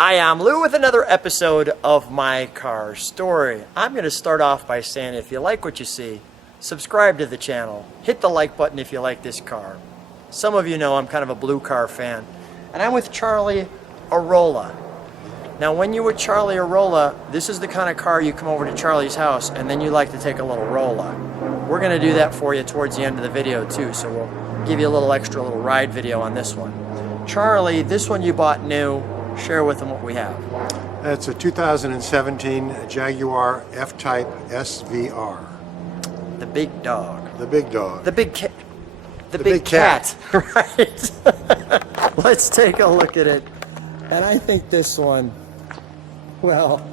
Hi, I'm Lou with another episode of My Car Story. I'm going to start off by saying if you like what you see, subscribe to the channel. Hit the like button if you like this car. Some of you know I'm kind of a blue car fan. And I'm with Charlie Arolla. Now when you're with Charlie Arolla, this is the kind of car you come over to Charlie's house and then you like to take a little rolla. We're going to do that for you towards the end of the video too, so we'll give you a little extra little ride video on this one. Charlie, this one you bought new. Share with them what we have. It's a 2017 Jaguar F-Type SVR. The big dog. The big dog. The big cat. The big cat. Right. Let's take a look at it. And I think this one, well,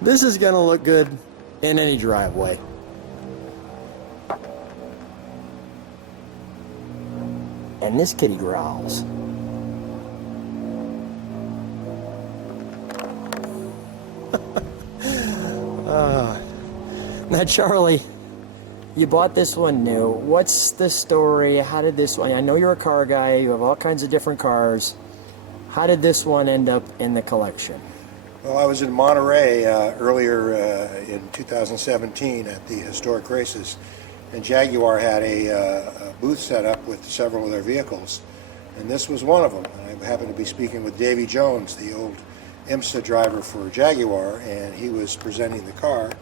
this is going to look good in any driveway. And this kitty growls. Now, Charlie, you bought this one new. What's the story? How did this one? I know you're a car guy. You have all kinds of different cars. How did this one end up in the collection? Well, I was in Monterey earlier in 2017 at the historic races, and Jaguar had a booth set up with several of their vehicles, and this was one of them. And I happened to be speaking with Davy Jones, the old IMSA driver for Jaguar, and he was presenting the car,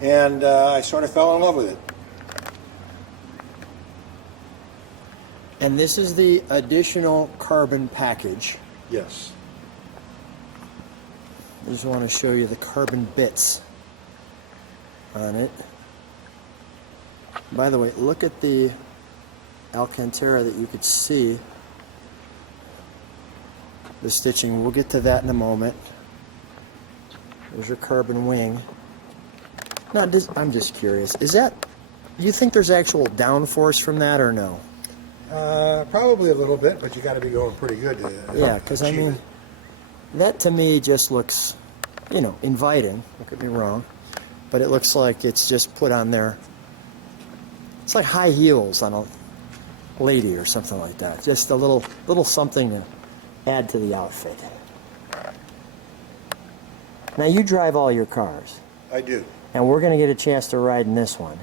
and I sort of fell in love with it. And this is the additional carbon package. Yes. I just want to show you the carbon bits on it. By the way, look at the Alcantara that you could see. The stitching, we'll get to that in a moment. There's your carbon wing. Now, I'm just curious, is that, do you think there's actual downforce from that or no? Probably a little bit, but you got to be going pretty good to yeah, because I mean, that to me just looks, you know, inviting, don't get me wrong, but it looks like it's just put on there. It's like high heels on a lady or something like that. Just a little something to add to the outfit. Now you drive all your cars. I do. And we're going to get a chance to ride in this one.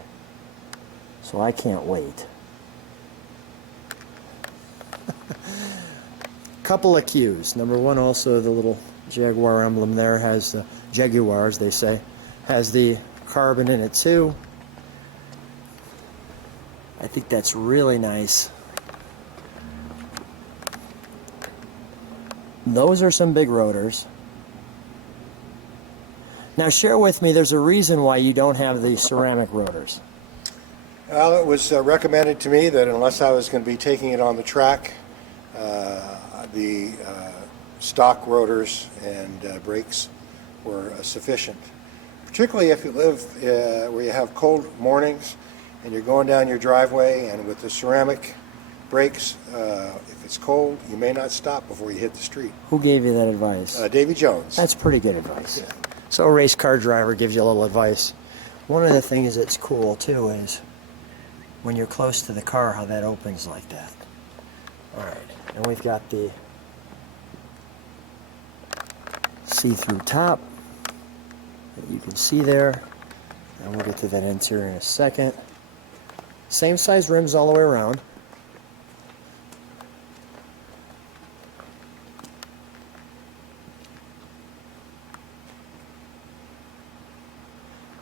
So I can't wait. Couple of cues. Number one, also the little Jaguar emblem there has the Jaguars, they say, has the carbon in it too. I think that's really nice. Those are some big rotors. Now share with me, there's a reason why you don't have the ceramic rotors. Well, it was recommended to me that unless I was going to be taking it on the track, the stock rotors and brakes were sufficient. Particularly if you live where you have cold mornings and you're going down your driveway, and with the ceramic brakes, if it's cold, you may not stop before you hit the street. Who gave you that advice? Davy Jones. That's pretty good advice. Yeah. So a race car driver gives you a little advice. One of the things that's cool too is when you're close to the car, how that opens like that. All right, and we've got the see-through top that you can see there, and we'll get to that interior in a second. Same size rims all the way around.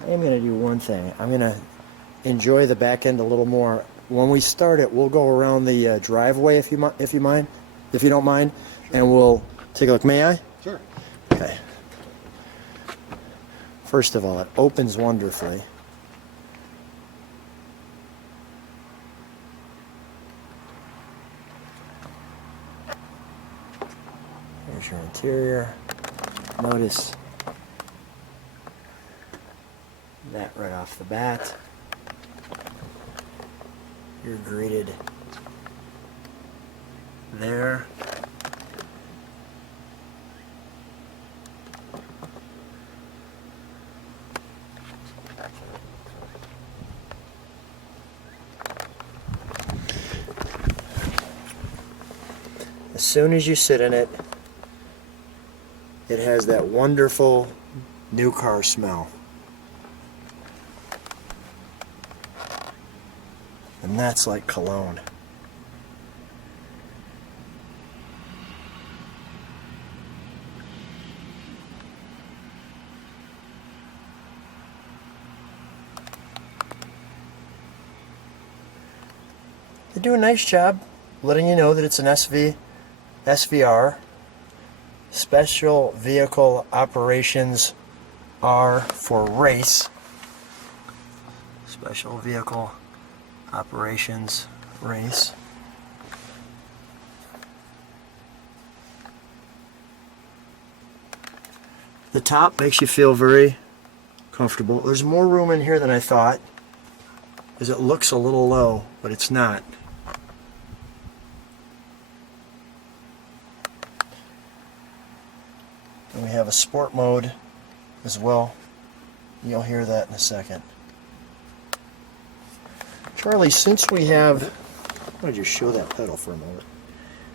I am going to do one thing. I'm going to enjoy the back end a little more. When we start it, we'll go around the driveway if you don't mind, sure. And we'll take a look. May I? Sure. Okay. First of all, it opens wonderfully. Here's your interior. Notice that right off the bat. You're greeted there. soon as you sit in it, it has that wonderful new car smell. And that's like cologne. They do a nice job letting you know that it's an SVR. Special Vehicle Operations R for race. Special Vehicle Operations race. The top makes you feel very comfortable. There's more room in here than I thought, because it looks a little low, but it's not. And we have a sport mode as well. You'll hear that in a second. Charlie, since we have, I'm going to just show that pedal for a moment.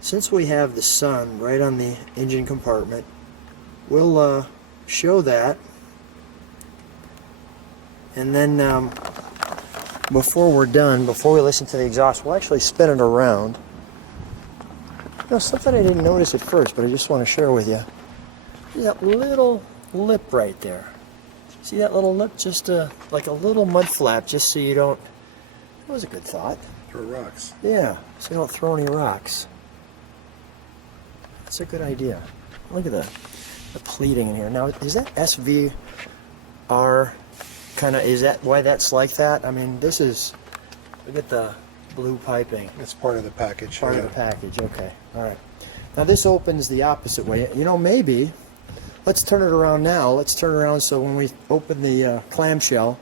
Since we have the sun right on the engine compartment, we'll show that. And then before we're done, before we listen to the exhaust, we'll actually spin it around. You know, something I didn't notice at first, but I just want to share with you. See that little lip right there? See that little lip? Just like a little mud flap, just so you don't... That was a good thought. Throw rocks. Yeah, so you don't throw any rocks. That's a good idea. Look at the pleating in here. Now, is that SVR kind of... Is that why that's like that? I mean, this is... Look at the blue piping. It's part of the package. Part of the package, okay. All right. Now, this opens the opposite way. You know, maybe... Let's turn it around now. Let's turn it around so when we open the clamshell,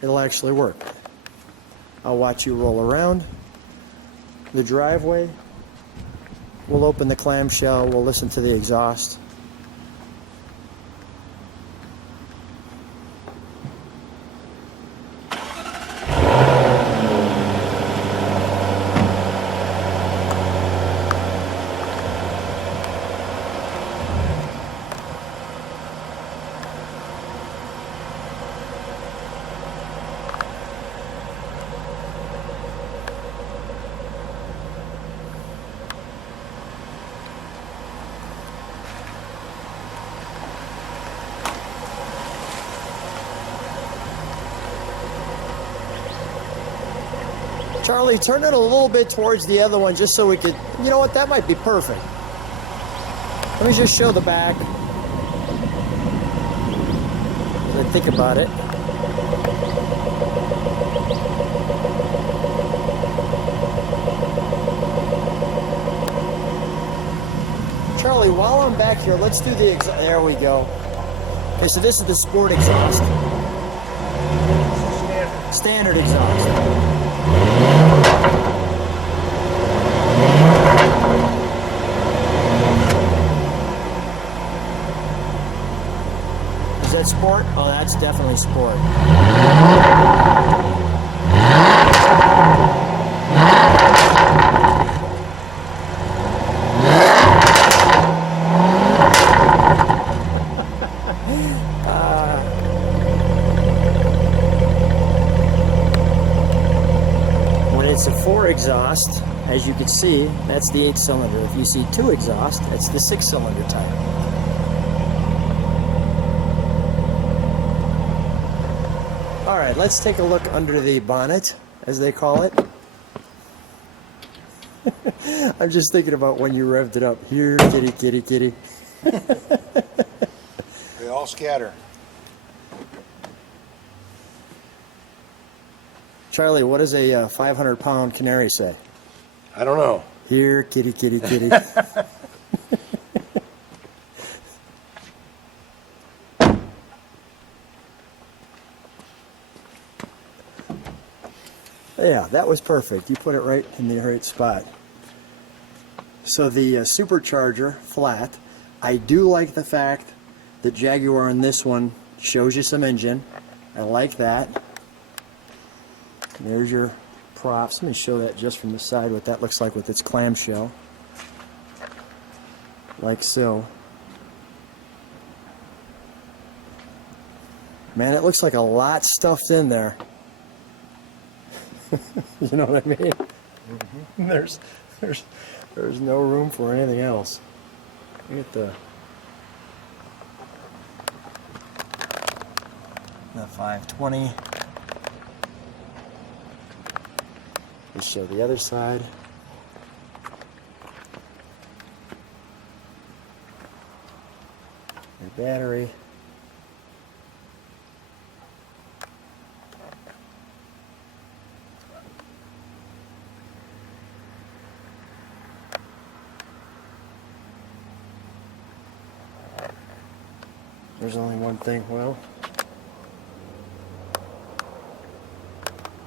it'll actually work. I'll watch you roll around the driveway. We'll open the clamshell. We'll listen to the exhaust. Charlie, turn it a little bit towards the other one just so we could, you know what, that might be perfect. Let me just show the back. As I think about it. Charlie, while I'm back here, let's do the exhaust. There we go. Okay, so this is the sport exhaust. Standard exhaust. Is that sport? Oh, that's definitely sport. When it's a 4 exhaust, as you can see, that's the 8-cylinder. If you see 2 exhaust, that's the 6-cylinder type. Alright, let's take a look under the bonnet, as they call it. I'm just thinking about when you revved it up. Here, kitty, kitty, kitty. They all scatter. Charlie, what does a 500-pound canary say? I don't know. Here, kitty, kitty, kitty. Yeah, that was perfect. You put it right in the right spot. So the supercharger, flat. I do like the fact that Jaguar in this one shows you some engine. I like that. There's your props. Let me show that just from the side what that looks like with its clamshell. like so. Man, it looks like a lot stuffed in there. You know what I mean? Mm-hmm. There's no room for anything else. Look at the 520. Let's show the other side. The battery. There's only one thing, well,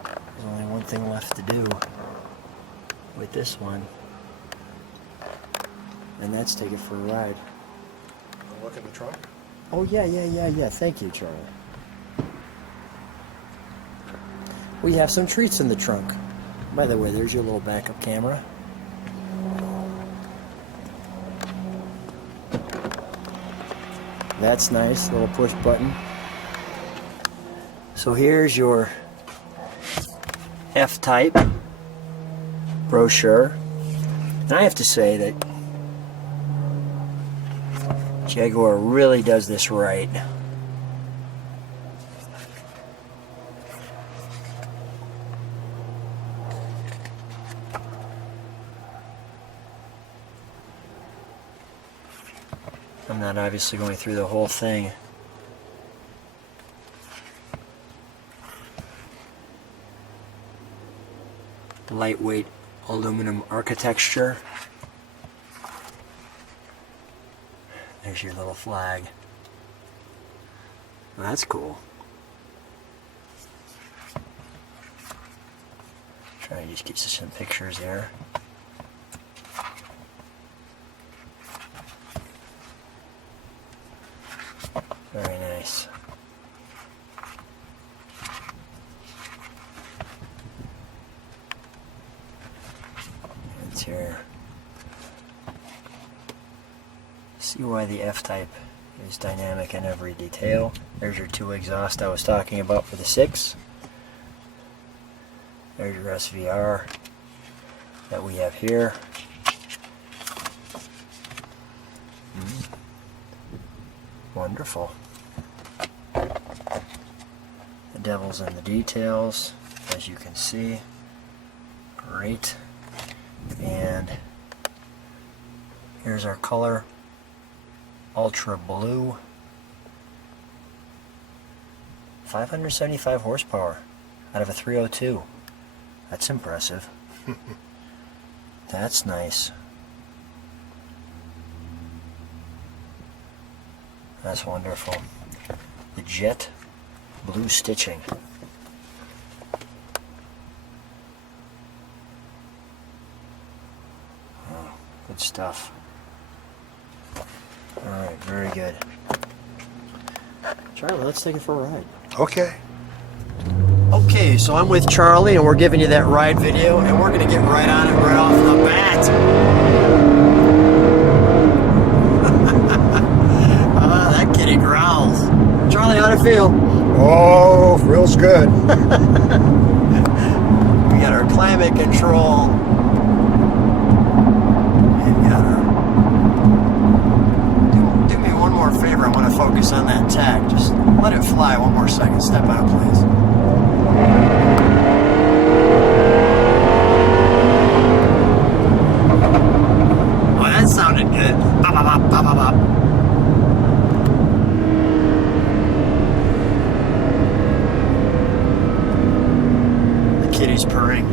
there's only one thing left to do with this one, and that's take it for a ride. Look in the trunk. Oh yeah, thank you, Charlie. We have some treats in the trunk. By the way, there's your little backup camera. That's nice, little push button. So here's your F-Type brochure. And I have to say that Jaguar really does this right. I'm not obviously going through the whole thing. Lightweight aluminum architecture. There's your little flag. Well, that's cool. Try to just get you some pictures there. Very nice. It's here. See why the F-Type is dynamic in every detail. There's your two exhaust I was talking about for the 6. There's your SVR that we have here. Wonderful. The devil's in the details, as you can see. Great. And here's our color. Ultra blue. 575 horsepower out of a 302. That's impressive. That's nice. That's wonderful. The jet blue stitching. Oh, good stuff. Alright, very good. Charlie, let's take it for a ride. Okay. Okay, so I'm with Charlie and we're giving you that ride video and we're going to get right on it right off the bat. That kitty growls. Charlie, how'd it feel? Oh, feels good. We got our climate control. And got our... Do me one more favor. I want to focus on that tag. Just let it fly one more second. Step out, please. Oh, that sounded good. Bop, bop, bop, bop, bop, bop. Kitty's purring.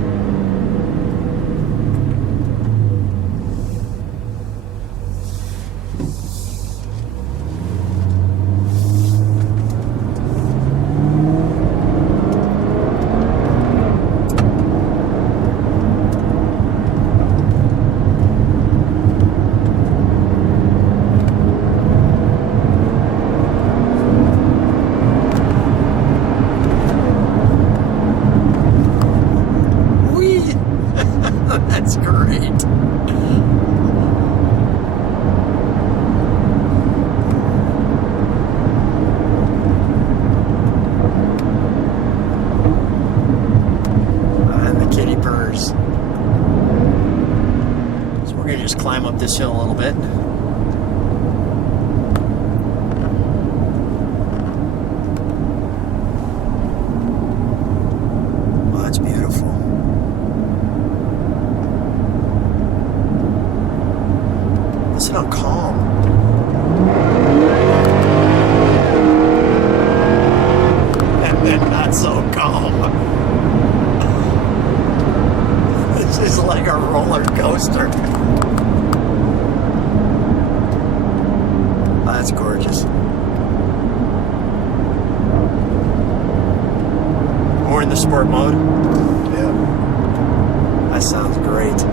this hill a little bit. Oh, that's beautiful. Listen how calm. And then not so calm. This is like a roller coaster. Oh, that's gorgeous. More in the sport mode. Yeah. That sounds great.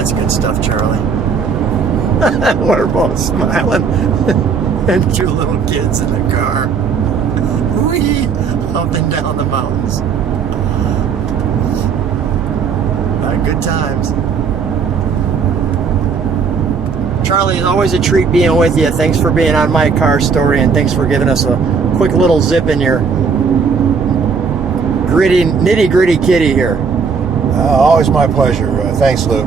That's good stuff, Charlie. We're both smiling. And two little kids in the car. Whee! Up and down the mountains. Good times. Charlie, it's always a treat being with you. Thanks for being on My Car Story, and thanks for giving us a quick little zip in your nitty-gritty kitty here. Always my pleasure. Thanks, Lou.